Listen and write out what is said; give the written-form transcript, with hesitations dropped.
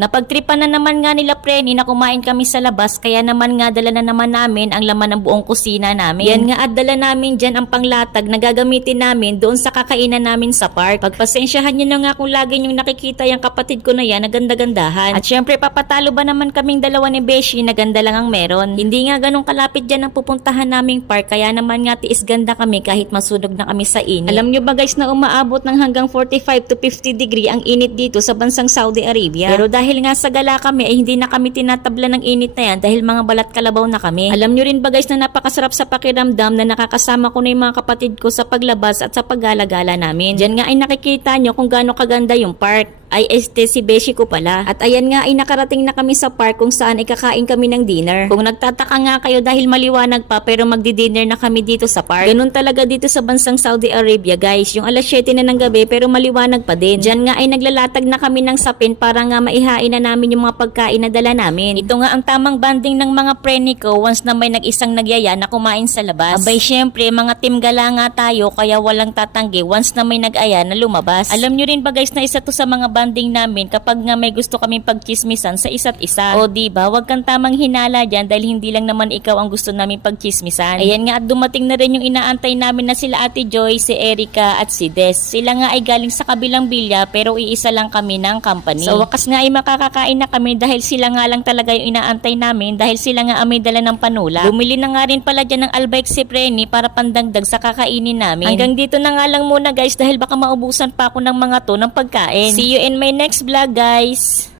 Napagtripan na naman nga nila Preni na kumain kami sa labas, kaya naman nga dala na naman namin ang laman ng buong kusina namin. Yan nga at dala namin dyan ang panglatag na gagamitin namin doon sa kakainan namin sa park. Pagpasensyahan nyo na nga kung lagi nyo nakikita yung kapatid ko na yan na ganda-gandahan. At syempre papatalo ba naman kaming dalawa ni Beshi na ganda lang ang meron. Hindi nga ganun kalapit dyan ang pupuntahan naming park, kaya naman nga tiis ganda kami kahit masunog na kami sa init. Alam nyo ba guys na umaabot ng hanggang 45 to 50 degree ang init dito sa bansang Saudi Arabia. Pero dahil nga sa gala kami ay hindi na kami tinatabla ng init na yan dahil mga balat kalabaw na kami. Alam nyo rin ba guys na napakasarap sa pakiramdam na nakakasama ko na yung mga kapatid ko sa paglabas at sa paggala-gala namin. Diyan nga ay nakikita nyo kung gaano kaganda yung park. Ay si Beshi ko pala. At ayan nga ay nakarating na kami sa park kung saan ay kakain kami ng dinner. Kung nagtataka nga kayo dahil maliwanag pa pero magdi-dinner na kami dito sa park. Ganun talaga dito sa bansang Saudi Arabia guys. Yung alas 7 na ng gabi pero maliwanag pa din. Diyan nga ay naglalatag na kami ng sapin para nga maihain na namin yung mga pagkain na dala namin. Ito nga ang tamang banding ng mga preni ko once na may nag-isang nagyaya na kumain sa labas. Abay syempre mga team gala nga tayo kaya walang tatanggi once na may nag-aya na lumabas. Alam nyo rin ba guys na isa to sa mga banding namin kapag nga may gusto kaming pagchismisan sa isa't isa. O diba, wag kang tamang hinala dyan dahil hindi lang naman ikaw ang gusto namin pagchismisan. Ayan nga at dumating na rin yung inaantay namin na sila Ate Joy, si Erica at si Des. Sila nga ay galing sa kabilang bilya pero iisa lang kami ng company. Sa wakas nga ay makakakain na kami dahil sila nga lang talaga yung inaantay namin dahil sila nga may dala ng panula. Bumili na nga rin pala dyan ng Albaik si Preni para pandagdag sa kakainin namin. Hanggang dito na nga lang muna guys dahil baka maubusan pa ako ng mga to ng pagkain. See you in my next vlog guys!